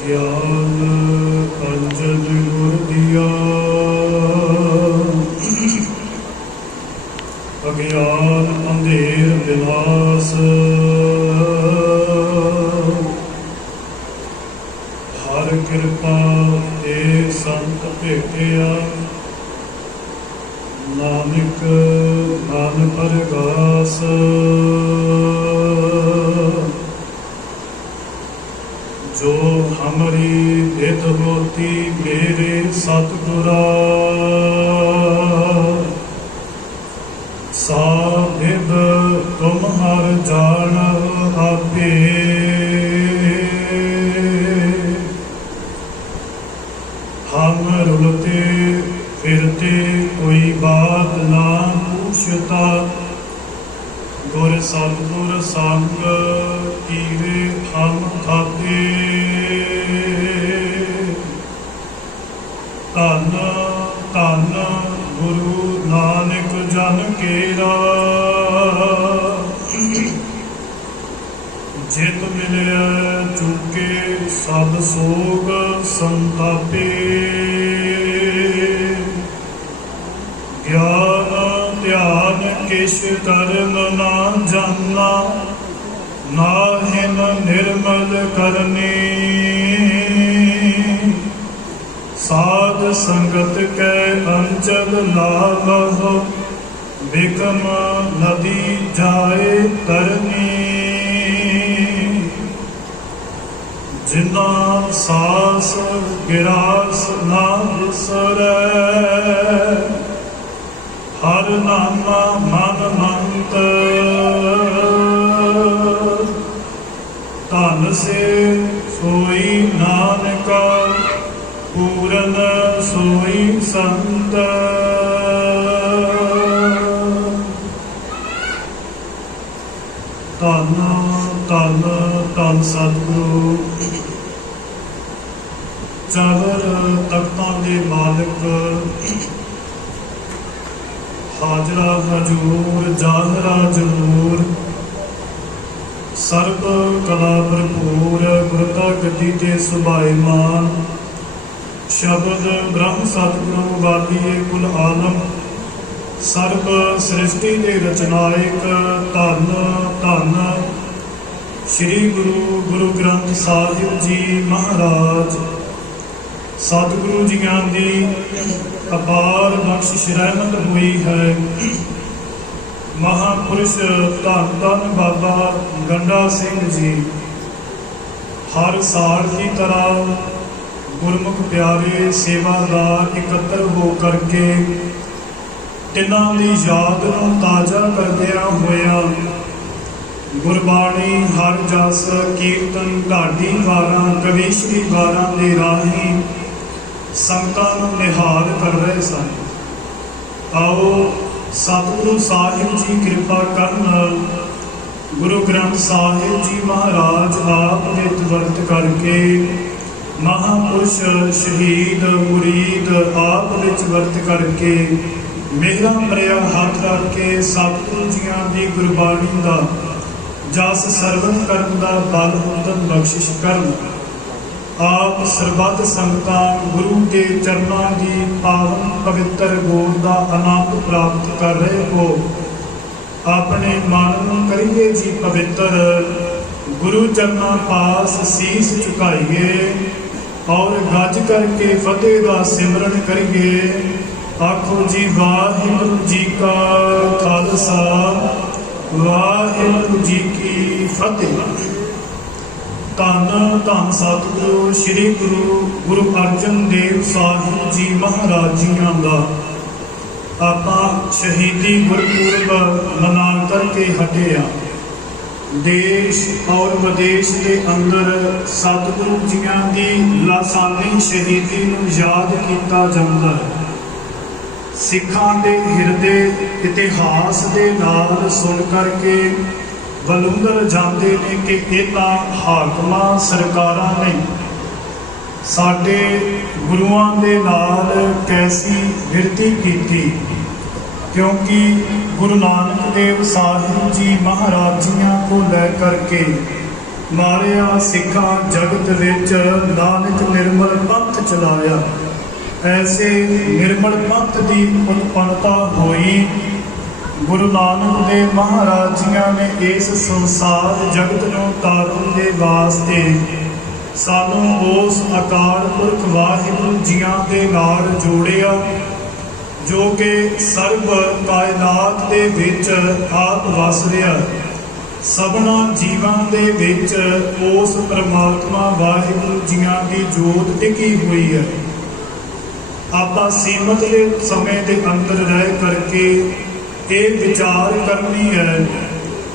ज्ञान अंजन गुर दिया, अज्ञान अंधेर विनाश। हर कृपा ते संत भेटिया, नानक मन परगास। जो हमारी हित होती मेरे सतगुरा, साहिब तुम हर जान आपे। हम रुलते फिरते कोई बात ना पूछता, गुर सतगुर संग कीरे हम खाते। धन धन गुरु नानक जन केरा, जित मिले चुके सद सोग संतापे। ज्ञान ध्यान किश कर्म ना जाना, नाहिन निर्मल करने। साध संगत कै अंचल लाभह, बिकम नदी जाए तरनी। जिना सास गिरास ना बिसरै, हर नामा मन मंत। धन से सोई नानका, पूरन सोई संत। धन धन धन सतगुरु, चावर तख्तां दे मालिक, हाजरा हजूर जाहरा जरूर। सर्ब कला भरपूर, गुरता गद्दी ते सुभाईमान। शब्द ब्रह्म सतगुरु वाली कुल आलम, सर्ब सृष्टि के रचनायक। धन धन श्री गुरु गुरु ग्रंथ साहिब जी महाराज। सतगुरु जियां दी अपार बख्शिश रहमत हुई है। महापुरुष धन धन बाबा गंडा सिंह जी हर साल की तरह गुरमुख प्यारे सेवादार इकत्र हो करके तिन्हां दी याद नूं ताज़ा करदियां होया गुरबाणी हर जस कीर्तन ढाडी वारां कवीशरी वारां दे राही संगतां नूं निहाल कर रहे सन। आओ सतगुरु साहिब जी कृपा करन, गुरु ग्रंथ साहिब जी महाराज आप वित वर्त करके महापुरुष शहीद मुरीद आप विच वर्त करके मेरा भरिया हाथ रख के सतगुरु जियां दी गुरबाणी का जस सरवण करन का बल हुंदन बख्शिश करन। आप सरबत संगतां गुरु के चरणों की पावन पवित्र गोद का आनंद प्राप्त कर रहे हो। अपने मन नूं करिए जी पवित्र, गुरु चरणों पास शीस झुकाइए और गज करके फतेह का सिमरन करिए। आखो जी वाहिगुरु जी का खालसा, वाहिगुरु जी की फतेह। धन धन सतगुरु श्री गुरु गुरु अर्जन देव साहिब जी महाराज जियां दा आपां शहीदी गुरपुरब मना करके हटे आ। देश और विदेश के अंदर सतगुरु जियां दी लासानी शहीदी नूं याद किया जाता है। सिखां दे हिरदे इतिहास दे नाल सुन करके वलुंदर जाते ने कि इन्हां हाकमां सरकारां ने साडे गुरुआं दे नाल कैसी विरती कीती, क्योंकि गुरु नानक देव साहिब जी महाराज जियां को लेकर के ਮਾਰਿਆ ਸਿੱਖਾਂ ਜਗਤ ਵਿੱਚ, ਨਾਨਕ ਨਿਰਮਲ ਪੰਥ ਚਲਾਇਆ। ਐਸੇ ਨਿਰਮਲ ਪੰਥ ਦੀ ਉਤਪੰਨਤਾ ਹੋਈ। ਗੁਰੂ ਨਾਨਕ ਦੇਵ ਮਹਾਰਾਜ ਜੀਆਂ ਨੇ ਇਸ ਸੰਸਾਰ ਜਗਤ ਨੂੰ ਤਾਰਨ ਦੇ ਵਾਸਤੇ ਸਾਨੂੰ ਉਸ ਅਕਾਲ ਪੁਰਖ ਵਾਹਿਗੁਰੂ ਜੀਆਂ ਦੇ ਨਾਲ ਜੋੜਿਆ, ਜੋ ਕਿ ਸਰਬ ਕਾਇਨਾਤ ਦੇ ਵਿੱਚ ਆਪ ਵਸ ਰਿਹਾ। ਸਭਨਾ ਜੀਵਾਂ ਦੇ ਵਿੱਚ ਉਸ ਪਰਮਾਤਮਾ ਵਾਹਿਗੁਰੂ ਜੀਆਂ ਦੀ ਜੋਤ ਟਿਕੀ ਹੋਈ ਹੈ। ਆਪਾਂ ਸੀਮਤ ਦੇ ਸਮੇਂ ਦੇ ਅੰਦਰ ਰਹਿ ਕਰਕੇ ਇਹ ਵਿਚਾਰ ਕਰਨੀ ਹੈ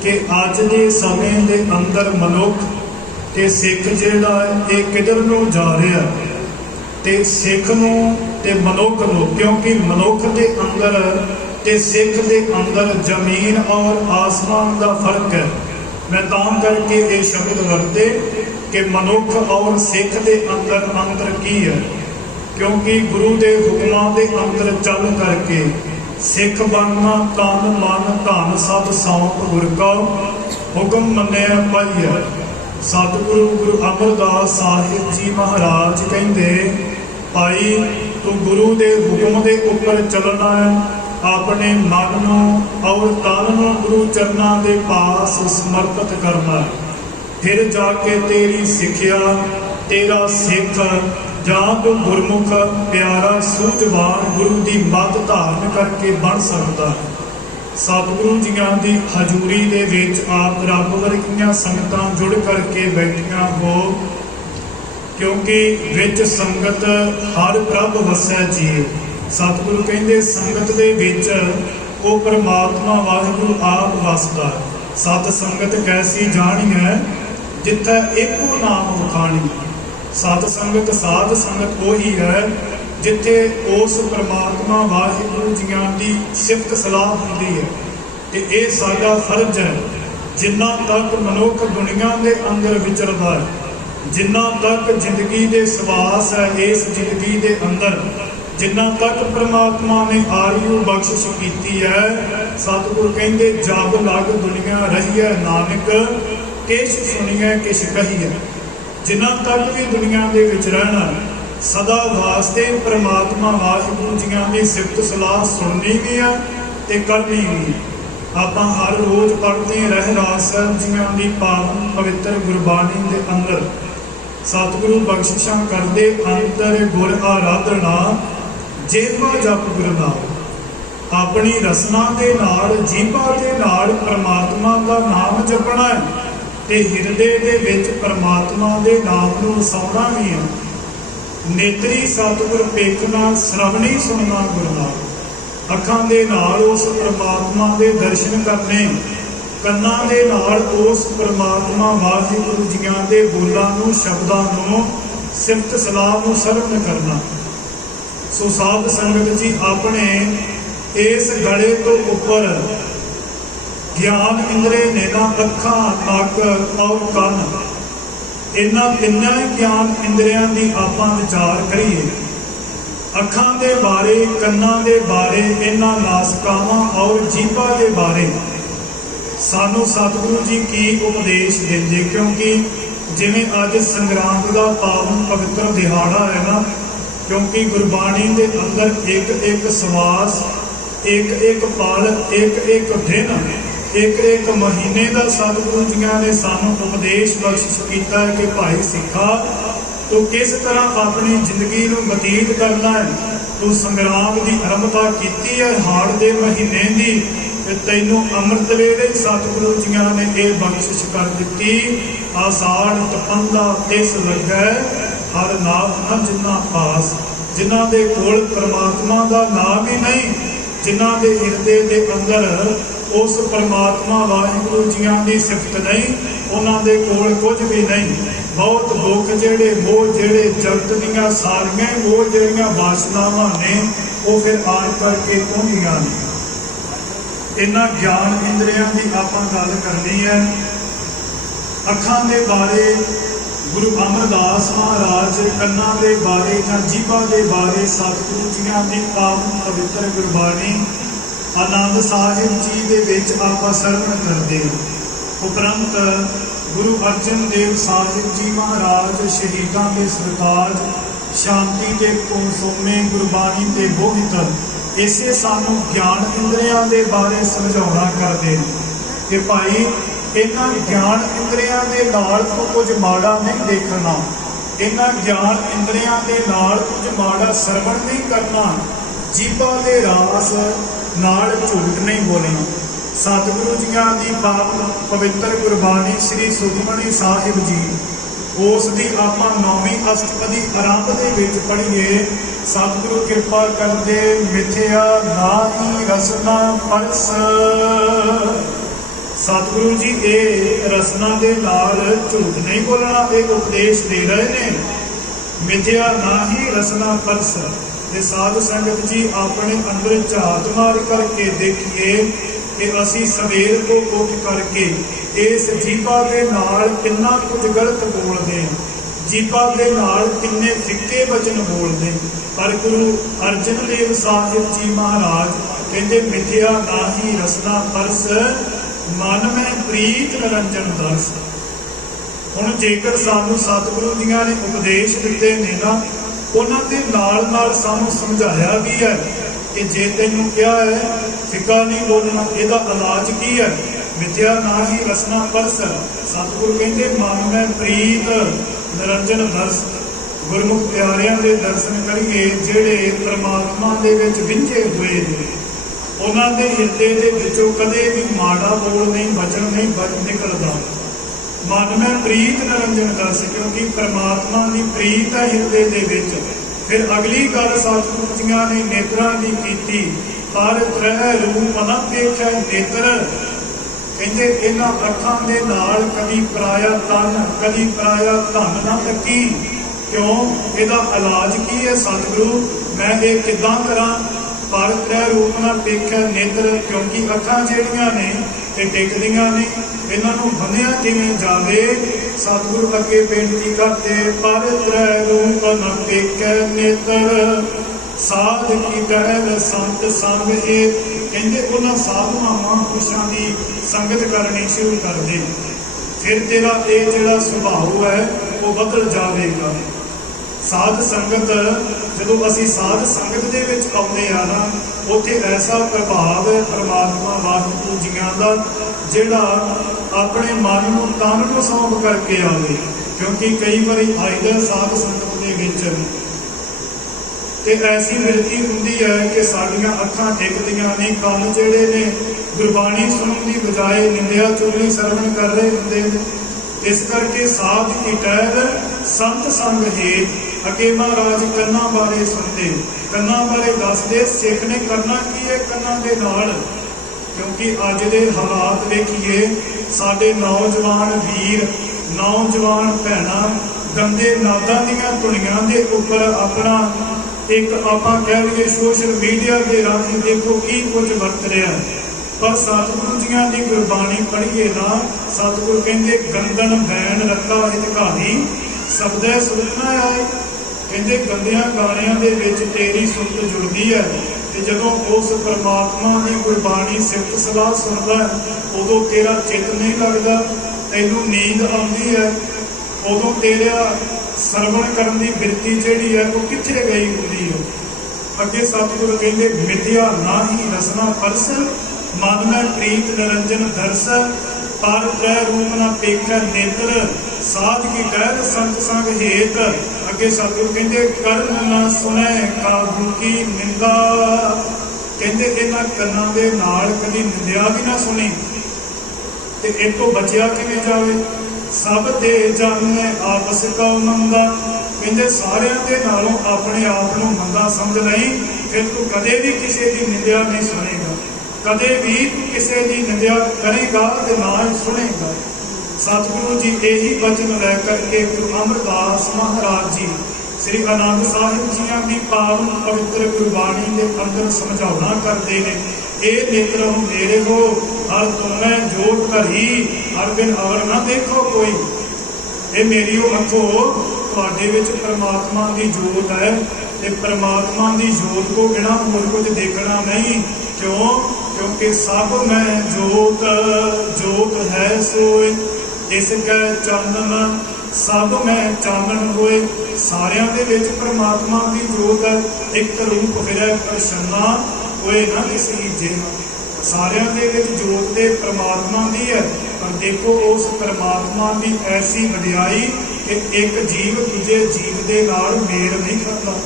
ਕਿ ਅੱਜ ਦੇ ਸਮੇਂ ਦੇ ਅੰਦਰ ਮਨੁੱਖ ਤੇ ਸਿੱਖ ਜਿਹੜਾ ਹੈ ਇਹ ਕਿਧਰ ਨੂੰ ਜਾ ਰਿਹਾ। ਤੇ ਸਿੱਖ ਨੂੰ ਤੇ ਮਨੁੱਖ ਨੂੰ, ਕਿਉਂਕਿ ਮਨੁੱਖ ਦੇ ਅੰਦਰ ਤੇ ਸਿੱਖ ਦੇ ਅੰਦਰ ਜ਼ਮੀਨ ਔਰ ਆਸਮਾਨ ਦਾ ਫਰਕ ਹੈ। ਮੈਂ ਤਾਂ ਕਰਕੇ ਇਹ ਸ਼ਬਦ ਵਰਤੇ ਕਿ ਮਨੁੱਖ ਔਰ ਸਿੱਖ ਦੇ ਅੰਦਰ ਅੰਤਰ ਕੀ ਹੈ, ਕਿਉਂਕਿ ਗੁਰੂ ਦੇ ਹੁਕਮਾਂ ਦੇ ਅੰਦਰ ਚੱਲ ਕਰਕੇ ਸਿੱਖ ਬਣਨਾ ਤਨ ਮਨ ਧਨ ਸਭ ਸੌਂਪ ਗੁਰ ਕਾ ਹੁਕਮ ਮੰਨਿਆ ਪਾਈਐ। ਸਤਿਗੁਰੂ ਗੁਰੂ ਅਮਰਦਾਸ ਸਾਹਿਬ ਜੀ ਮਹਾਰਾਜ ਕਹਿੰਦੇ, ਭਾਈ ਤੂੰ ਗੁਰੂ ਦੇ ਹੁਕਮ ਦੇ ਉੱਪਰ ਚੱਲਣਾ ਹੈ, ਆਪਣੇ ਮਨ ਨੂੰ ਔਰ ਤਨ ਨੂੰ ਗੁਰੂ ਚਰਨਾਂ ਦੇ ਪਾਸ ਸਮਰਪਿਤ ਕਰਨਾ ਹੈ। ਫਿਰ ਜਾ ਕੇ ਤੇਰੀ ਸਿੱਖਿਆ, ਤੇਰਾ ਸਿੱਖ ਜਾਂ ਤੂੰ ਗੁਰਮੁਖ ਪਿਆਰਾ ਸੂਝਵਾਨ ਗੁਰੂ ਦੀ ਮੱਤ ਧਾਰਨ ਕਰਕੇ ਬਣ ਸਕਦਾ। ਸਤਿਗੁਰੂ ਜੀਆਂ ਦੀ ਹਜ਼ੂਰੀ ਦੇ ਵਿੱਚ ਆਪ ਰੱਬ ਵਰਗੀਆਂ ਸੰਗਤਾਂ ਜੁੜ ਕਰਕੇ ਬੈਠੀਆਂ ਹੋ, ਕਿਉਂਕਿ ਵਿੱਚ ਸੰਗਤ ਹਰ ਪ੍ਰਭ ਵਸੈ ਜੀਉ। ਸਤਿਗੁਰੂ ਕਹਿੰਦੇ ਸੰਗਤ ਦੇ ਵਿੱਚ ਉਹ ਪਰਮਾਤਮਾ ਵਾਹਿਗੁਰੂ ਆਪ ਵਸਦਾ। ਸਤ ਸੰਗਤ ਕੈਸੀ ਜਾਣੀ ਹੈ, ਜਿੱਥੇ ਇੱਕੋ ਨਾਮ ਵਖਾਣੀ। ਸਤ ਸੰਗਤ ਸਾਧ ਸੰਗਤ ਉਹੀ ਹੈ ਜਿੱਥੇ ਉਸ ਪਰਮਾਤਮਾ ਵਾਹਿਗੁਰੂ ਜੀਆਂ ਦੀ ਸਿਫਤ ਸਲਾਹ ਹੁੰਦੀ ਹੈ। ਤੇ ਇਹ ਸਾਡਾ ਫਰਜ਼ ਹੈ, ਜਿੰਨਾ ਤੱਕ ਮਨੁੱਖ ਦੁਨੀਆ ਦੇ ਅੰਦਰ ਵਿਚਰਦਾ ਹੈ, ਜਿੰਨਾ ਤੱਕ ਜ਼ਿੰਦਗੀ ਦੇ ਸਵਾਸ ਹੈ ਇਸ ਜ਼ਿੰਦਗੀ ਦੇ ਅੰਦਰ, ਜਿੰਨਾ ਤੱਕ ਪ੍ਰਮਾਤਮਾ ਨੇ ਆਯੂ ਬਖਸ਼ਿਸ਼ ਕੀਤੀ ਹੈ। ਸਤਿਗੁਰੂ ਕਹਿੰਦੇ ਜਬ ਲਗ ਦੁਨੀਆ ਰਹੀ ਹੈ ਨਾਨਕ, ਕਿਛ ਸੁਣੀਐ ਕਿਛ ਕਹੀਐ। ਜਿੰਨਾ ਤੱਕ ਵੀ ਦੁਨੀਆ ਦੇ ਵਿੱਚ ਰਹਿਣਾ, ਸਦਾ ਵਾਸਤੇ ਪ੍ਰਮਾਤਮਾ ਵਾਹਿਗੁਰੂ ਜੀਆਂ ਦੀ ਸਿਫਤ ਸਲਾਹ ਸੁਣਨੀ ਵੀ ਹੈ ਤੇ ਕਰਨੀ ਵੀ। ਆਪਾਂ ਹਰ ਰੋਜ਼ ਪੜ੍ਹਦੇ ਰਹਿਰਾਸ ਸਾਹਿਬ ਜੀਆਂ ਦੀ ਪਾਵਨ ਪਵਿੱਤਰ ਗੁਰਬਾਣੀ ਦੇ ਅੰਦਰ ਸਤਿਗੁਰੂ ਬਖਸ਼ਿਸ਼ਾਂ ਕਰਦੇ, ਅੰਤਰ ਗੁਰ ਆਰਾਧਨਾ ਜੇਵਾ ਜਪ ਗੁਰ ਨਾਮ। ਆਪਣੀ ਰਸਨਾ ਦੇ ਨਾਲ, ਜੀਭਾ ਦੇ ਨਾਲ ਪ੍ਰਮਾਤਮਾ ਦਾ ਨਾਮ ਜਪਣਾ ਹੈ ਤੇ ਹਿਰਦੇ ਦੇ ਵਿੱਚ ਪਰਮਾਤਮਾ ਦੇ ਨਾਮ ਨੂੰ ਵਸਾਉਣਾ ਵੀ ਹੈ। ਨੇਤਰੀ ਸਤਿਗੁਰ ਵੇਖਣਾ, ਸ਼ਰਵਣੀ ਸੁਣਨਾ ਗੁਰ ਨਾਮ। ਅੱਖਾਂ ਦੇ ਨਾਲ ਉਸ ਪਰਮਾਤਮਾ ਦੇ ਦਰਸ਼ਨ ਕਰਨੇ, ਕੰਨਾਂ ਦੇ ਨਾਲ ਉਸ ਪਰਮਾਤਮਾ ਵਾਹਿਗੁਰੂ ਜੀਆਂ ਦੇ ਬੋਲਾਂ ਨੂੰ, ਸ਼ਬਦਾਂ ਨੂੰ, ਸਿਫਤ ਸਲਾਹ ਨੂੰ ਸਰਵਣ ਕਰਨਾ। ਸੋ ਸਾਧ ਸੰਗਤ ਜੀ, ਆਪਣੇ ਇਸ ਗਲੇ ਤੋਂ ਉੱਪਰ ਗਿਆਨ ਇੰਦਰੇ ਨੈਣਾ, ਅੱਖਾਂ, ਨੱਕ ਔਰ ਕੰਨ, ਇਹਨਾਂ ਤਿੰਨਾਂ ਗਿਆਨ ਇੰਦਰੀਆਂ ਦੀ ਆਪਾਂ ਵਿਚਾਰ ਕਰੀਏ। ਅੱਖਾਂ ਦੇ ਬਾਰੇ, ਕੰਨਾਂ ਦੇ ਬਾਰੇ, ਇਹਨਾਂ ਨਾਸਕਾਵਾਂ ਔਰ ਜੀਭਾਂ ਦੇ ਬਾਰੇ ਸਾਨੂੰ ਸਤਿਗੁਰੂ ਜੀ ਕੀ ਉਪਦੇਸ਼ ਦਿੰਦੇ, ਕਿਉਂਕਿ ਜਿਵੇਂ ਅੱਜ ਸੰਗਰਾਂਦ ਦਾ ਪਾਵਨ ਪਵਿੱਤਰ ਦਿਹਾੜਾ ਹੈ ਨਾ, ਕਿਉਂਕਿ ਗੁਰਬਾਣੀ ਦੇ ਅੰਦਰ ਇੱਕ ਇੱਕ ਸਵਾਸ, ਇੱਕ ਇੱਕ ਪਲ, ਇੱਕ ਇੱਕ ਦਿਨ, ਇੱਕ ਇੱਕ ਮਹੀਨੇ ਦਾ ਸਤਿਗੁਰੂ ਜੀਆਂ ਨੇ ਸਾਨੂੰ ਉਪਦੇਸ਼ ਬਖਸ਼ਿਸ਼ ਕੀਤਾ ਹੈ ਕਿ ਭਾਈ ਸਿੱਖਾ, ਤੂੰ ਕਿਸ ਤਰ੍ਹਾਂ ਆਪਣੀ ਜ਼ਿੰਦਗੀ ਨੂੰ ਬਤੀਤ ਕਰਨਾ ਹੈ। ਤੂੰ ਸੰਗਰਾਮ ਦੀ ਆਰੰਭਤਾ ਕੀਤੀ ਹੈ ਹਾੜ ਦੇ ਮਹੀਨੇ ਦੀ, ਤੇ ਤੈਨੂੰ ਅੰਮ੍ਰਿਤ ਵੇਲੇ ਸਤਿਗੁਰੂ ਜੀਆਂ ਨੇ ਇਹ ਬਖਸ਼ਿਸ਼ ਕਰ ਦਿੱਤੀ। ਆਸਾੜ ਤਪੰਦਾ ਤਿਸ ਲੱਗੈ, ਹਰ ਨਾਮ ਨ ਜਿਨ੍ਹਾਂ ਪਾਸ। ਜਿਨ੍ਹਾਂ ਦੇ ਕੋਲ ਪਰਮਾਤਮਾ ਦਾ ਨਾਮ ਹੀ ਨਹੀਂ, ਜਿਨ੍ਹਾਂ ਦੇ ਹਿਰਦੇ ਦੇ ਅੰਦਰ ਉਸ ਪਰਮਾਤਮਾ ਵਾਹਿਗੁਰੂ ਜੀਆਂ ਦੀ ਸਿਫਤ ਨਹੀਂ, ਉਹਨਾਂ ਦੇ ਕੋਲ ਕੁਝ ਵੀ ਨਹੀਂ। ਬਹੁਤ ਦੁੱਖ ਜਿਹੜੇ, ਮੋਹ ਜਿਹੜੇ, ਜਗਤ ਦੀਆਂ ਸਾਰੀਆਂ ਮੋਹ ਜਿਹੜੀਆਂ ਵਾਸਨਾਵਾਂ ਨੇ, ਉਹ ਫਿਰ ਆਣ ਕਰਕੇ ਪਹੁੰਚੀਆਂ ਨੇ। ਇਹਨਾਂ ਗਿਆਨ ਇੰਦਰੀਆਂ ਦੀ ਆਪਾਂ ਗੱਲ ਕਰਨੀ ਹੈ। ਅੱਖਾਂ ਦੇ ਬਾਰੇ ਗੁਰੂ ਅਮਰਦਾਸ ਮਹਾਰਾਜ, ਕੰਨਾਂ ਦੇ ਬਾਰੇ ਜਾਂ ਜੀਭਾਂ ਦੇ ਬਾਰੇ ਸਤਿਗੁਰੂ ਜੀਆਂ ਦੀ ਪਾਵਨ ਪਵਿੱਤਰ ਗੁਰਬਾਣੀ ਆਨੰਦ ਸਾਹਿਬ ਜੀ ਦੇ ਵਿੱਚ ਆਪਾਂ ਸਰਵਣ ਕਰਦੇ। ਉਪਰੰਤ गुरु अर्जन देव साहिब जी महाराज शहीदां के सरताज शांति के कोसोमे गुरबाणी के बोहित इसे सानू ज्ञान इंद्रियां के बारे समझाउणा करते हैं कि भाई इन्हां ज्ञान इंद्रियां के नाल कुछ माड़ा नहीं देखना, इन्हां ज्ञान इंद्रियां के नाल कुछ माड़ा सरवण नहीं करना, जीभा के रास नाल झूठ नहीं बोलना। सतगुरु जियां दी पाक पवित्र गुरबाणी श्री सुखमनी साहिब जी उस दी आपां 9वीं अष्टपदी आरंभ दे विच पढ़ीए। सतगुरु कृपा करदे मिथ्या नाही रसना परस। सतगुरु जी ये रसना दे नाल झूठ नहीं बोलना, ये उपदेश दे रहे ने। मिथ्या नाही रसना परस। ते साधु संगत जी अपने अंदर झात मार करके देखिए कि असी सवेर को उठ करके इस जीभा के नाल कितना कुछ गलत बोलते हैं, जीभा के नाल किन्ने फिक्के वचन बोलते हैं। पर गुरु अर्जन देव साहिब जी महाराज कहते मिथ्या नाही रसना परस, मन में प्रीत निरंजन दर्श। हुण जेकर सानू सतगुरु जियां ने उपदेश दिते ने ना, उन्होंने नाल नाल सानू समझाया भी है कि जे तेनू क्या है फिक्का नहीं बोलना, ਇਹਦਾ इलाज की है। मिथ्या नाही रसना परस। सतगुरु कहते मन में प्रीत निरंजन दर्श। गुरमुख प्यारियां दे दर्शन करिए जेड़े परमात्मा दे विच विंझे हुए ने, उन्हां दे हिरदे दे विचों कदे भी माड़ा बोल नहीं, वचन नहीं निकलदा। मन में प्रीत निरंजन दर्श, क्योंकि परमात्मा की प्रीत है हिरदे दे विच। फिर अगली गल सतगुरु जियां ने नेत्रां दी कीती, पर त्रह रूप न देखै नेत्र। कहते इन्हां अखां दे नाल कदी पराया तन कदी पराया धन ना तकी। क्यों? इहदा इलाज की है सतगुरु मैं ये किदां करां? पर त्रह रूप न देखै नेत्र, क्योंकि अखां जिहड़ियां ने ते टिकदियां ने, इन्हां नूं बन्निया किवें जावे? सतगुरु अगे बेनती करते पर त्रह रूप न देखै नेत्र, साध की टहल संत संग हे। कहते उन्होंने साधुआं महापुरुषों की संगत करनी शुरू कर दे, फिर तेरा ये जिहड़ा सुभाव है वो बदल जाएगा। साध संगत जदों असीं साध संगत दे विच आउंदे आ ना, उत्थे ऐसा प्रभाव है परमात्मा वाहिगुरू जियां दा जिहड़ा अपने मन नूं तन नूं सौंप करके आवे। क्योंकि कई बारी आईदा साध संगत दे विच ते ऐसी मिलती हुंदी है कि साडियां अखां टिकदियां नहीं, कंन जिहड़े ने गुरबाणी सुनन की बजाय निंदिया चुगली सरवण कर रहे हुंदे ने। इस करके साध की टहल संत संग हेत। अगे महाराज कन्ना बारे सुनते, कन्ना बारे दसदे सिख ने करना की है कन्ना दे नाल। क्योंकि अज दे हालात वेखिए, साडे नौजवान वीर नौजवान भैणां गंदे नादां दीयां धुनियां दे उपर अपना एक आपां कह लईए सोशल मीडिया के राही देखो की कुछ वरत रहा है। पर सतगुरु जियां दी गुरबाणी पढ़ीए ना, सतगुरु कहते गंदन बैन रता हितकारी सबदै सुरत ना आए। कहते गंदियां गाणियां दे विच तेरी सुरत जुड़दी है, ते जदों उस परमात्मा की गुरबाणी सिफत सलाह सुनदा है उदों तेरा चित नहीं लगदा, तैनूं नींद आउंदी है, उदों तेरा सरवण करन दी बिरती जिहड़ी है वो कित्थे गई हुंदी है। अगे सतगुरु कहते मिथ्या नाही रसना परस, मन में प्रीत निरंजन दर्श, पर त्रह रूप न पेखै नेत्र, साध की टहल संत संग हेत। अगे सतगुरु कहते करन न सुनै काहू की निंदा। कहते इन्हां कन्नां दे नाल कदी निंदिया भी ना सुनी, ते इतों बचिया किवें जावे? सब ते जाने आपस का मंदा। कहते सारियां दे नालों अपने आप नूं मंदा समझ नहीं, फिर तू कदे भी किसी की निंदिया नहीं सुनेगा, कदे भी तू किसी की निंदिया करेगा ते ना सुनेगा। सतगुरु जी यही वचन लैकर के गुरु अमरदास महाराज जी श्री आनंद साहिब जियां की पावन पवित्र गुरबाणी के अंदर समझाउणा करते हैं। ये नेत्र मेरे हो हर तुम्हें जोत धरी, हर बिन और ना देखो कोई। ये मेरी अखो तुहाडे विच परमात्मा की जोत है, ते परमात्मा की जोत को बिना होर कुछ देखना नहीं। क्यों? क्योंकि सब में जोत जोत है सोए। इस कै चानन सब में चानन होए। सारियां दे विच परमात्मा की जोत है। एक रूप फिरै प्रसन्ना होए ना किसी जेहा। सारियां दे विच जोत ते परमात्मा दी है, पर देखो उस परमात्मा की ऐसी वडियाई कि एक जीव दूजे जीव दे नाल मेल नहीं करता।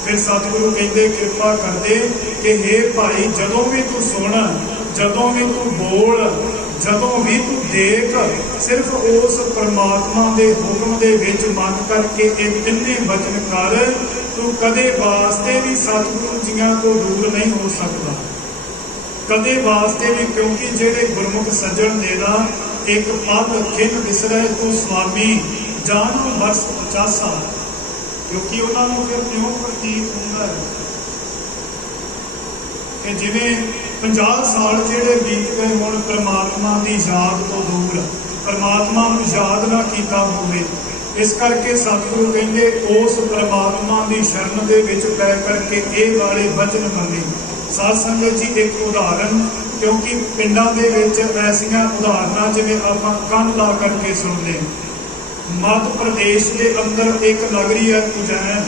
फिर सतगुरु कहते कृपा करते कि हे भाई जदों भी तू सुन, जदों भी तू बोल, जदों भी तू देख, सिर्फ उस परमात्मा दे हुक्म दे विच मन करके ये तिन्ने वचन कर। तू कदे वास्ते भी सतगुरु जियां तो दूर नहीं हो सकता, कदे वास्ते भी, क्योंकि जेड़े गुरमुख सज्जन ने ना एक पद खिन विसरै तू स्वामी जानो वर्ष 50। क्योंकि उन्होंने फिर क्यों प्रतीत होता है कि जिवें 50 साल जेड़े बीत गए हुण परमात्मा की याद तो दूर, परमात्मा नूं याद ना कीता होवे। इस करके सतगुरु कहंदे उस परमात्मा की शरण दे विच पै करके ये वाले वचन मंने। साध संगत जी एक उदाहरण, क्योंकि पिंडां दे विच ऐसियां उदाहरणां जिवें आपां कंन ला करके सुणदे। मध्य प्रदेश के अंदर एक नगरी है उज्जैन।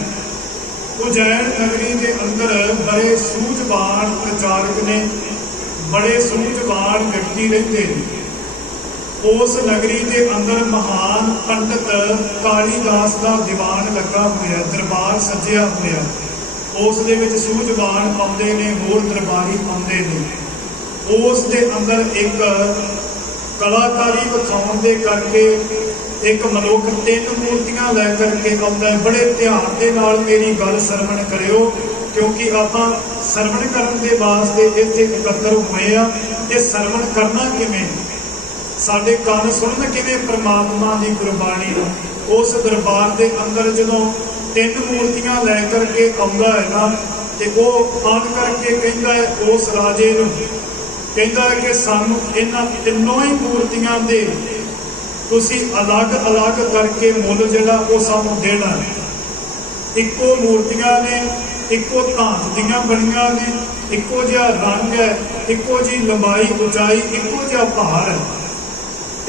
उज्जैन नगरी के अंदर बड़े सूझवान प्रचारक ने, बड़े सूझवान व्यक्ति रहते हैं। उस नगरी के अंदर महान पंडित कालीदास का दीवान लगा हुआ, दरबार सजिया हुआ। उस दे विच सूझवान आउंदे ने, होर दरबारी आउंदे ने। उस दे अंदर एक कलाकारी विखाउण दे करके एक मनुख 3 मूर्तियां लै करके आउंदा है। बड़े ध्यान दे नाल मेरी गल सरवण करियो, क्योंकि आपां सरवण करन दे वास्ते इत्थे इकट्ठे होए आ। ते सरवण करना किवें, साडे कंन सुणन किवें परमात्मा दी गुरबाणी। उस दरबार दे अंदर जदों 3 मूर्तियां लै करके आउंदा है ना, ते ओह आन करके कहंदा है उस राजे नूं, कहंदा है कि सानूं इन्हां तीनों ही मूर्तियां दे तुसी अलग अलग करके मुल जिहड़ा वो सानूं देना। इक्को मूर्तियां ने, इक्को धात दियां बणियां ने, इक्को जिहा रंग है, इक्को जी लंबाई उचाई, इक्को जिहा भार है।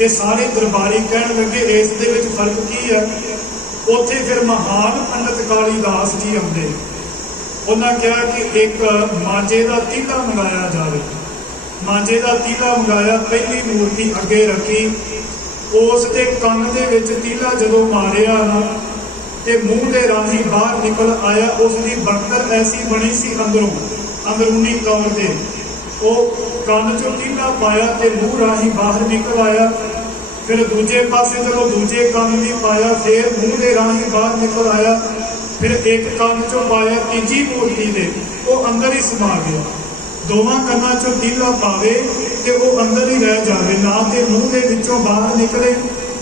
ये सारे दरबारी कहण लगे इस दे विच फर्क की है। उत्थे फिर महान पंडित कालीदास जी आउंदे, उन्हां कहा कि एक मांजे का तीला मंगाया जाए। मांजे का तीला मंगाया, पहली मूर्ति अगे रखी, उस दे कंन दे विच तीला जदों मारिया ना ते मूँह दे राही बाहर निकल आया। उसकी बनतर ऐसी बनी सी अंदरों, अंदरूनी तौर ते वो कंन चों तीला पाया ते मूँह राही बाहर निकल आया। फिर दूजे पासे जदों दूजे कंन भी पाया, फिर मूँह दे राही बाहर निकल आया। फिर एक कंन चों पाया, तीजी मूर्ति दे वो अंदर ही समा गया। दोवां कन्नां चों तीला पावे ते वो अंदर ही रह जाए, ना तो मूँह के विचों बाहर निकले,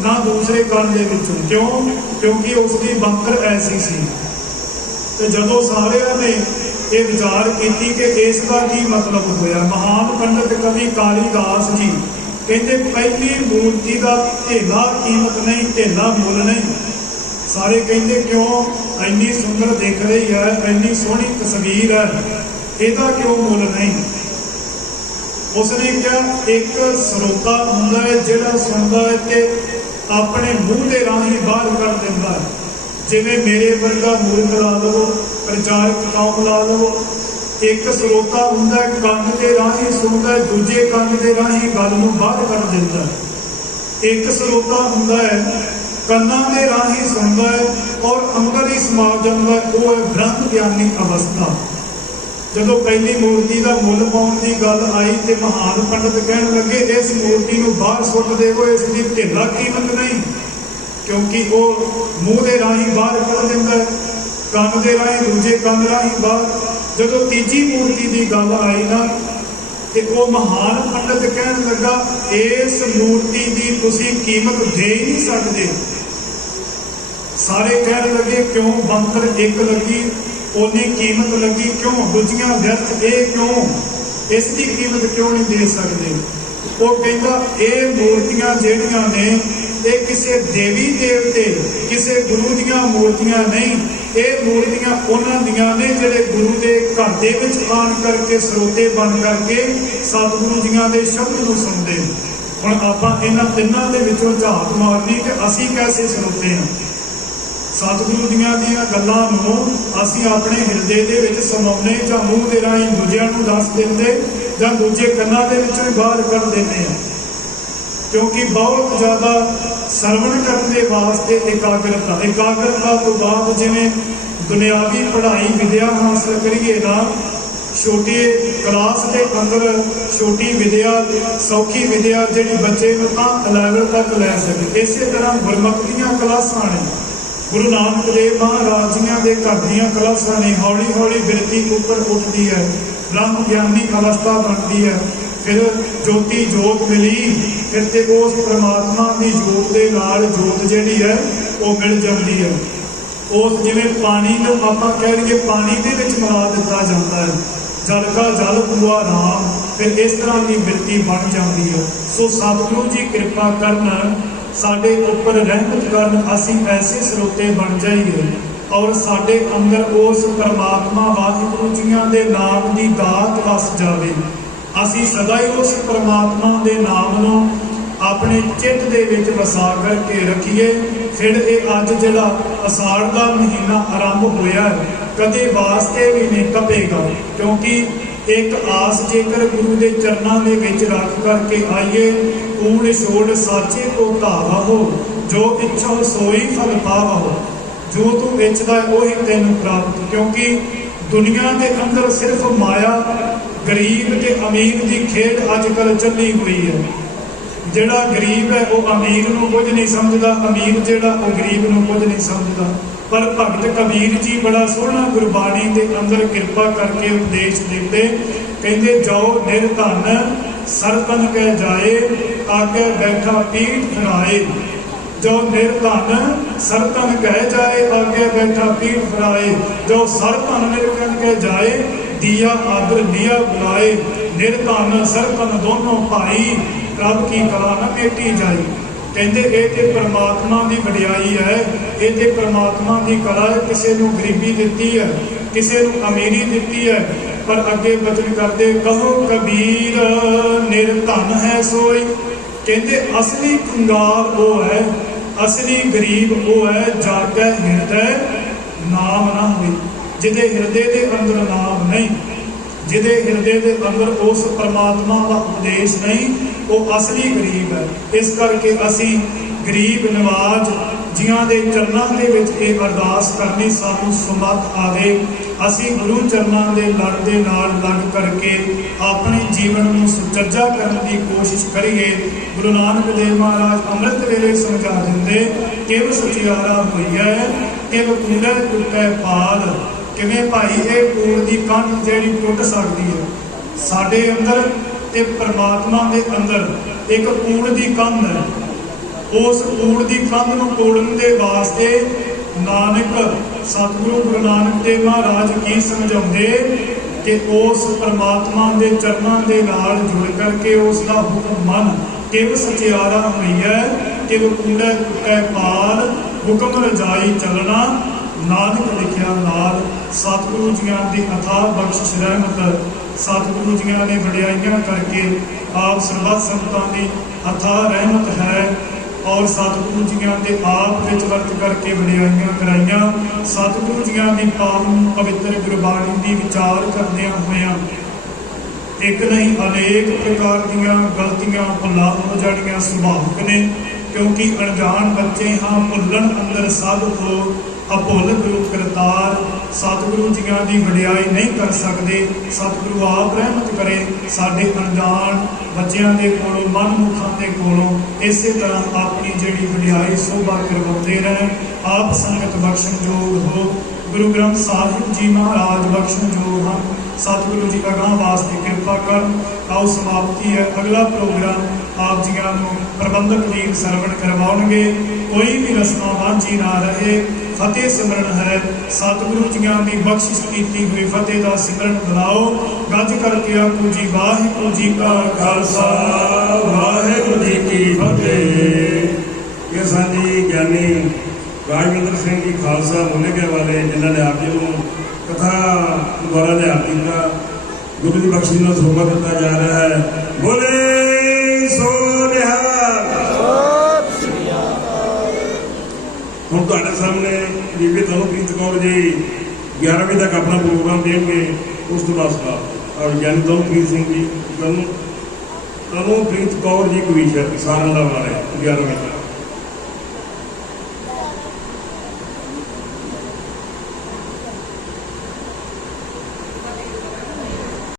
ना दूसरे कंन दे विचों। क्यों? क्योंकि उसकी बनतर ऐसी सी। तो जदों सारिਆਂ ने ये विचार की कि इसका की मतलब होया, महान पंडित कवि कालीदास जी कहते पहली मूर्ति का ढेला कीमत नहीं, ढेला मुल नहीं। सारे कहते क्यों, इन्नी सुंदर दिख रही है, इन्नी सोहनी तस्वीर है, ਇਹਦਾ क्यों मुल नहीं। उसने कहा एक ਸਰੋਤਾ ਹੁੰਦਾ है ਜਿਹੜਾ सुनता है ਤੇ अपने मूँह के राही बाहर कर दिंदा है। जिवें मेरे वर्गा मूर्ख ला लवो, प्रचारक कौम ला लवो। एक ਸਰੋਤਾ ਹੁੰਦਾ है ਕੰਨ के राही सुनता है, दूजे ਕੰਨ के राही गल नूं बाहर कर दिंदा है। एक ਸਰੋਤਾ ਹੁੰਦਾ है ਕੰਨਾਂ के राही सुनता है और अंदर ही समा जाता है, वो है ब्रह्म ज्ञानी अवस्था। जदों पहली मूर्ति का मुल पाउण की गल आई तो महान पंडित कहण लगे इस मूर्ति को बाहर सुट देवो, इसकी ढेला कीमत नहीं, क्योंकि वो मूँह के राही बाहर कर दिंदा है, कंन के राही दूजे कंन राही बाहर। जदों तीजी मूर्ति की गल आई ना तो वो महान पंडित कहण लगा इस मूर्ति की तुसीं कीमत दे ही नहीं सकते। सारे कहण लगे क्यों, बनतर एक लगी उन्नी कीमत लगी क्यों, दूजियां व्यर्थ ये क्यों, इसकी कीमत क्यों नहीं दे सकते। वो कहता ये मूर्तियां ਜਿਹੜੀਆਂ ने ये किसी देवी देवते, किसी गुरु दियां मूर्तियां नहीं, ये मूर्तियां उन्हां दियां ने ਜਿਹੜੇ गुरु के घर ਦੇ ਵਿੱਚ ਆਣ करके ਸਰੋਤੇ बन करके सतगुरु जियां दे शब्द ਨੂੰ सुनते। ਹੁਣ ਆਪਾਂ ਇਹਨਾਂ ਤਿੰਨਾਂ ਦੇ ਵਿੱਚੋਂ ਝਾਤ ਮਾਰਨੀ ਕਿ ਅਸੀਂ ਕੈਸੇ ਸਰੋਤੇ ਹਾਂ। ਸਤਿਗੁਰੂ ਦੀਆਂ ਗੱਲਾਂ ਨੂੰ ਅਸੀਂ ਆਪਣੇ ਹਿਰਦੇ ਦੇ ਵਿੱਚ ਸਮਾਉਂਦੇ ਜਾਂ ਮੂੰਹ ਦੇ ਰਾਹੀਂ ਦੂਜਿਆਂ ਨੂੰ ਦੱਸ ਦਿੰਦੇ ਜਾਂ ਦੂਜੇ ਕੰਨਾਂ ਦੇ ਵਿੱਚੋਂ ਹੀ ਬਾਹਰ ਕੱਢ ਦਿੰਦੇ ਹਾਂ। ਕਿਉਂਕਿ ਬਹੁਤ ਜ਼ਿਆਦਾ ਸਰਵਣ ਕਰਨ ਦੇ ਵਾਸਤੇ ਇਕਾਗਰਤਾ ਤੋਂ ਬਾਅਦ ਜਿਵੇਂ ਦੁਨਿਆਵੀ ਪੜ੍ਹਾਈ ਵਿਦਿਆ ਹਾਸਲ ਕਰੀਏ ਨਾ, ਛੋਟੀ ਕਲਾਸ ਦੇ ਅੰਦਰ ਛੋਟੀ ਵਿਦਿਆ ਸੌਖੀ ਵਿਦਿਆ ਜਿਹੜੀ ਬੱਚੇ ਨੂੰ ਤਾਂ ਲੈਵਲ ਤੱਕ ਲੈ ਸਕੇ, ਇਸੇ ਤਰ੍ਹਾਂ ਗੁਰਮਤਿ ਦੀਆਂ ਕਲਾਸਾਂ ਨੇ, ਗੁਰੂ ਨਾਨਕ ਦੇਵ ਮਹਾਰਾਜ ਜੀਆਂ ਦੇ ਘਰ ਦੀਆਂ ਕਲਾਸਾਂ ਨੇ। ਹੌਲੀ ਹੌਲੀ ਬਿਰਤੀ ਉੱਪਰ ਉੱਠਦੀ ਹੈ, ਬ੍ਰਹਮ ਗਿਆਨੀ ਅਵਸਥਾ ਬਣਦੀ ਹੈ, ਫਿਰ ਜੋਤੀ ਜੋਤ ਮਿਲੀ, ਫਿਰ ਤੇ ਉਸ ਪਰਮਾਤਮਾ ਦੀ ਜੋਤ ਦੇ ਨਾਲ ਜੋਤ ਜਿਹੜੀ ਹੈ ਉਹ ਮਿਲ ਜਾਂਦੀ ਹੈ। ਉਸ ਜਿਵੇਂ ਪਾਣੀ ਨੂੰ ਆਪਾਂ ਕਹਿ ਲਈਏ ਪਾਣੀ ਦੇ ਵਿੱਚ ਮਿਲਾ ਦਿੱਤਾ ਜਾਂਦਾ ਹੈ, ਜਲ ਕਾ ਜਲ ਪੂਆ ਰਾਮ, ਫਿਰ ਇਸ ਤਰ੍ਹਾਂ ਦੀ ਬਿਰਤੀ ਬਣ ਜਾਂਦੀ ਹੈ। ਸੋ ਸਤਿਗੁਰੂ ਜੀ ਕਿਰਪਾ ਕਰਨ, ਸਾਡੇ ਉੱਪਰ ਰਹਿਮਤ ਕਰਨ, ਅਸੀਂ ਐਸੇ ਸਰੋਤੇ ਬਣ ਜਾਈਏ ਔਰ ਸਾਡੇ ਅੰਦਰ ਉਸ ਪਰਮਾਤਮਾ ਵਾਹਿਗੁਰੂ ਜੀਆਂ ਦੇ ਨਾਮ ਦੀ ਦਾਤ ਵਸ ਜਾਵੇ। ਅਸੀਂ ਸਦਾ ਹੀ ਉਸ ਪਰਮਾਤਮਾ ਦੇ ਨਾਮ ਨੂੰ ਆਪਣੇ ਚਿੱਤ ਦੇ ਵਿੱਚ ਵਸਾ ਕਰਕੇ ਰੱਖੀਏ। ਫਿਰ ਇਹ ਅੱਜ ਜਿਹੜਾ ਅਸਾੜ ਦਾ ਮਹੀਨਾ ਆਰੰਭ ਹੋਇਆ ਕਦੇ ਵਾਸਤੇ ਵੀ ਨਹੀਂ ਕੱਪੇਗਾ, ਕਿਉਂਕਿ ਇੱਕ ਆਸ ਜੇਕਰ ਗੁਰੂ ਦੇ ਚਰਨਾਂ ਦੇ ਵਿੱਚ ਰੱਖ ਕਰਕੇ ਆਈਏ, ਕੂੜ ਛੋੜ ਸਾਚੇ ਕੋ ਧਾਵਾ ਹੋ, ਜੋ ਇੱਛਾ ਸੋਈ ਫਲ ਪਾਵਾ ਹੋ, ਜੋ ਤੂੰ ਇੱਛਦਾ ਉਹੀ ਤੈਨੂੰ ਪ੍ਰਾਪਤ। ਕਿਉਂਕਿ ਦੁਨੀਆ ਦੇ ਅੰਦਰ ਸਿਰਫ ਮਾਇਆ, ਗਰੀਬ ਤੇ ਅਮੀਰ ਦੀ ਖੇਡ ਅੱਜ ਕੱਲ੍ਹ ਚੱਲੀ ਹੋਈ ਹੈ। ਜਿਹੜਾ ਗਰੀਬ ਹੈ ਉਹ ਅਮੀਰ ਨੂੰ ਕੁਝ ਨਹੀਂ ਸਮਝਦਾ, ਅਮੀਰ ਜਿਹੜਾ ਉਹ ਗਰੀਬ ਨੂੰ ਕੁਝ ਨਹੀਂ ਸਮਝਦਾ। ਪਰ ਭਗਤ ਕਬੀਰ ਜੀ ਬੜਾ ਸੋਹਣਾ ਗੁਰਬਾਣੀ ਦੇ ਅੰਦਰ ਕਿਰਪਾ ਕਰਕੇ ਉਪਦੇਸ਼ ਦਿੰਦੇ, ਕਹਿੰਦੇ ਜੋ ਨਿਰਧਨ ਸਰਪਨ ਕਹਿ ਜਾਏ, ਆਗੇ ਬੈਠਾ ਪੀਠ ਫਿਰਾਏ। ਜੋ ਨਿਰਧਨ ਸਰਪਨ ਕਹਿ ਜਾਏ, ਆਗੇ ਬੈਠਾ ਪੀਠ ਫਿਰਾਏ। ਜੋ ਸਰਪਨ ਨਿਰਧਨ ਕਹਿ ਜਾਏ, ਦੀਆ ਆਦਰ ਲੀਆ ਬੁਲਾਏ। ਨਿਰਧਨ ਸਰਪਨ ਦੋਨੋਂ ਭਾਈ, ਪ੍ਰਭ ਕੀ ਕਲਾ ਨਾ ਮੇਟੀ ਜਾਈ। ਕਹਿੰਦੇ ਇਹ ਤੇ ਪਰਮਾਤਮਾ ਦੀ ਵਡਿਆਈ ਹੈ, ਇਹ ਤੇ ਪਰਮਾਤਮਾ ਦੀ ਕਲਾ ਹੈ। ਕਿਸੇ ਨੂੰ ਗਰੀਬੀ ਦਿੱਤੀ ਹੈ, ਕਿਸੇ ਨੂੰ ਅਮੀਰੀ ਦਿੱਤੀ ਹੈ, ਪਰ ਅੱਗੇ ਬਚਨ ਕਰਦੇ ਕਹੋ ਕਬੀਰ ਨਿਰਧਨ ਹੈ ਸੋਈ। ਕਹਿੰਦੇ ਅਸਲੀ ਕੰਗਾਲ ਉਹ ਹੈ, ਅਸਲੀ ਗਰੀਬ ਉਹ ਹੈ, ਜਾਗੈ ਹਿਰਦੈ ਨਾਮ ਨਾ ਹੋਈ। ਜਿਹਦੇ ਹਿਰਦੇ ਦੇ ਅੰਦਰ ਨਾਮ ਨਹੀਂ, ਜਿਹਦੇ ਹਿਰਦੇ ਦੇ ਅੰਦਰ ਉਸ ਪਰਮਾਤਮਾ ਦਾ ਉਪਦੇਸ਼ ਨਹੀਂ, ਉਹ ਅਸਲੀ ਗਰੀਬ ਹੈ। ਇਸ ਕਰਕੇ ਅਸੀਂ ਗਰੀਬ ਨਿਵਾਜ ਜੀਆਂ ਦੇ ਚਰਨਾਂ ਦੇ ਵਿੱਚ ਇਹ ਅਰਦਾਸ ਕਰਨੀ ਸਾਨੂੰ ਸਮੱਤ ਆਵੇ। ਅਸੀਂ ਗੁਰੂ ਚਰਨਾਂ ਦੇ ਲੜ ਦੇ ਨਾਲ ਲੜ ਕਰਕੇ ਆਪਣੇ ਜੀਵਨ ਨੂੰ ਸੁਚੱਜਾ ਕਰਨ ਦੀ ਕੋਸ਼ਿਸ਼ ਕਰੀਏ। ਗੁਰੂ ਨਾਨਕ ਦੇਵ ਮਹਾਰਾਜ ਅੰਮ੍ਰਿਤ ਵੇਲੇ ਸਮਝਾ ਦਿੰਦੇ, ਕਿਵ ਸੁਚਿਆਰਾ ਹੋਈਐ ਕਿਵ ਕੂੜੈ ਟੁੱਟੈ ਪਾਲ। ਕਿਵੇਂ ਭਾਈ ਇਹ ਕੂੜ ਦੀ ਕੰਧ ਜਿਹੜੀ ਟੁੱਟ ਸਕਦੀ ਹੈ, ਸਾਡੇ ਅੰਦਰ ਤੇ ਪਰਮਾਤਮਾ ਦੇ ਅੰਦਰ ਇੱਕ ਕੂੜ ਦੀ ਕੰਧ ਹੈ। ਉਸ ਕੂੜ ਦੀ ਕੰਧ ਨੂੰ ਤੋੜਨ ਦੇ ਵਾਸਤੇ ਨਾਨਕ ਸਤਿਗੁਰੂ ਗੁਰੂ ਨਾਨਕ ਦੇਵ ਮਹਾਰਾਜ ਕੀ ਸਮਝਾਉਂਦੇ ਕਿ ਉਸ ਪਰਮਾਤਮਾ ਦੇ ਚਰਨਾਂ ਦੇ ਨਾਲ ਜੁੜ ਕਰਕੇ ਉਸ ਦਾ ਹੁਕਮ ਮੰਨ। ਕਿਵ ਸਚਿਆਰਾ ਹੋਈਐ ਕਿਵ ਕੂੜੈ ਟੁੱਟੈ ਪਾਲ, ਹੁਕਮ ਰਜਾਈ ਚੱਲਣਾ ਨਾਨਕ ਲਿਖਿਆ ਨਾਲ। ਸਤਿਗੁਰੂ ਜੀਆਂ ਦੀ ਅਥਾਹ ਬਖਸ਼ਿਸ਼ ਰਹਿਮਤ, ਸਤਿਗੁਰੂ ਜੀਆਂ ਨੇ ਵਡਿਆਈਆਂ ਕਰਕੇ ਆਪ ਸਰਬੱਤ ਸੰਤਾਂ ਦੀ ਅਥਾਹ ਰਹਿਮਤ ਹੈ ਔਰ ਸਤਿਗੁਰੂ ਜੀਆਂ ਦੇ ਆਪ ਵਿੱਚ ਵਰਤ ਕਰਕੇ ਵਡਿਆਈਆਂ ਕਰਾਈਆਂ। ਸਤਿਗੁਰੂ ਜੀਆਂ ਦੀ ਪਾਵਨ ਪਵਿੱਤਰ ਗੁਰਬਾਣੀ ਦੀ ਵਿਚਾਰ ਕਰਦਿਆਂ ਹੋਇਆਂ ਇੱਕ ਨਹੀਂ ਅਨੇਕ ਪ੍ਰਕਾਰ ਦੀਆਂ ਗਲਤੀਆਂ ਭੁੱਲਾਂ ਹੋ ਜਾਣੀਆਂ ਸੁਭਾਵਿਕ ਨੇ, ਕਿਉਂਕਿ ਅਣਜਾਣ ਬੱਚੇ ਹਾਂ, ਭੁੱਲਣ ਅੰਦਰ ਸਭ ਹੋ ਅਭੁੱਲ ਗੁਰੂ ਕਰਤਾਰ। ਸਤਿਗੁਰੂ ਜੀਆਂ ਦੀ ਵਡਿਆਈ ਨਹੀਂ ਕਰ ਸਕਦੇ, ਸਤਿਗੁਰੂ ਆਪ ਰਹਿਮਤ ਕਰੇ ਸਾਡੇ ਅਣਜਾਣ ਬੱਚਿਆਂ ਦੇ ਕੋਲੋਂ, ਮਨਮੁਖਾਂ ਦੇ ਕੋਲੋਂ ਇਸੇ ਤਰ੍ਹਾਂ ਆਪਣੀ ਜਿਹੜੀ ਵਡਿਆਈ ਸੋਭਾ ਕਰਵਾਉਂਦੇ ਰਹਿਣ। ਆਪ ਸੰਗਤ ਬਖਸ਼ਣਯੋਗ ਹੋ। ਗੁਰੂ ਗ੍ਰੰਥ ਸਾਹਿਬ ਜੀ ਮਹਾਰਾਜ ਬਖਸ਼ਣਯੋਗ ਹਨ। ਸਤਿਗੁਰੂ ਜੀ ਅਗਾਂਹ ਵਾਸਤੇ ਕਿਰਪਾ ਕਰਨ। ਆਓ ਸਮਾਪਤੀ ਹੈ। ਅਗਲਾ ਪ੍ਰੋਗਰਾਮ ਆਪ ਜੀਆਂ ਨੂੰ ਪ੍ਰਬੰਧਕ ਵੀਰ ਸਰਵਣ ਕਰਵਾਉਣਗੇ। ਕੋਈ ਵੀ ਰਸਮਾਂ ਵਾਂਝੀ ਨਾ ਰਹੇ। ਫਤਿਹ ਸਿਮਰਨ ਹੈ। ਸਤਿਗੁਰੂ ਜੀਆਂ ਦੀ ਬਖਸ਼ਿਸ਼ ਕੀਤੀ ਹੋਈ ਫਤਿਹ ਦਾ ਸਿਮਰਨ ਬੁਲਾਓ। ਗੱਜ ਕਰਕੇ ਆਖੋ ਜੀ ਵਾਹਿਗੁਰੂ ਜੀ ਕਾ ਖਾਲਸਾ ਵਾਹਿਗੁਰੂ ਜੀ ਕੀ ਫਤਿਹ। ਇਹ ਸਾਡੀ ਗਿਆਨੀ ਰਾਜਵਿੰਦਰ ਸਿੰਘ ਜੀ ਖਾਲਸਾ ਮੁਨੇਗੇ ਵਾਲੇ, ਜਿਨ੍ਹਾਂ ਨੇ ਆਪ ਜੀ ਨੂੰ ਕਥਾ ਦੁਆਰਾ ਲਿਆ ਦਿੱਤਾ, ਗੁਰੂ ਦੀ ਬਖਸ਼ਿਸ਼ ਨਾਲ ਸਰੋਪਾ ਦਿੱਤਾ ਜਾ ਰਿਹਾ ਹੈ। ਬੋਲੇ ਸੋ ਨਿਹਾਲ। ਹੁਣ ਤੁਹਾਡੇ ਸਾਹਮਣੇ ਬੀਬੀ ਤਨੂਪ੍ਰੀਤ ਕੌਰ ਜੀ 11 ਵਜੇ ਤੱਕ ਆਪਣਾ ਪ੍ਰੋਗਰਾਮ ਦੇਣਗੇ। ਉਸ ਤੋਂ ਬਾਅਦ ਸਲਾਹ ਔਰ ਗਿਆਨੀ ਤਨੂਪ੍ਰੀਤ ਸਿੰਘ ਜੀ ਤਨੂਪ੍ਰੀਤ ਕੌਰ ਜੀ ਕਵੀਸ਼ਰ ਸਾਰਨ ਦਾ ਵਾਲਾ 11 ਵਜੇ ਤੱਕ।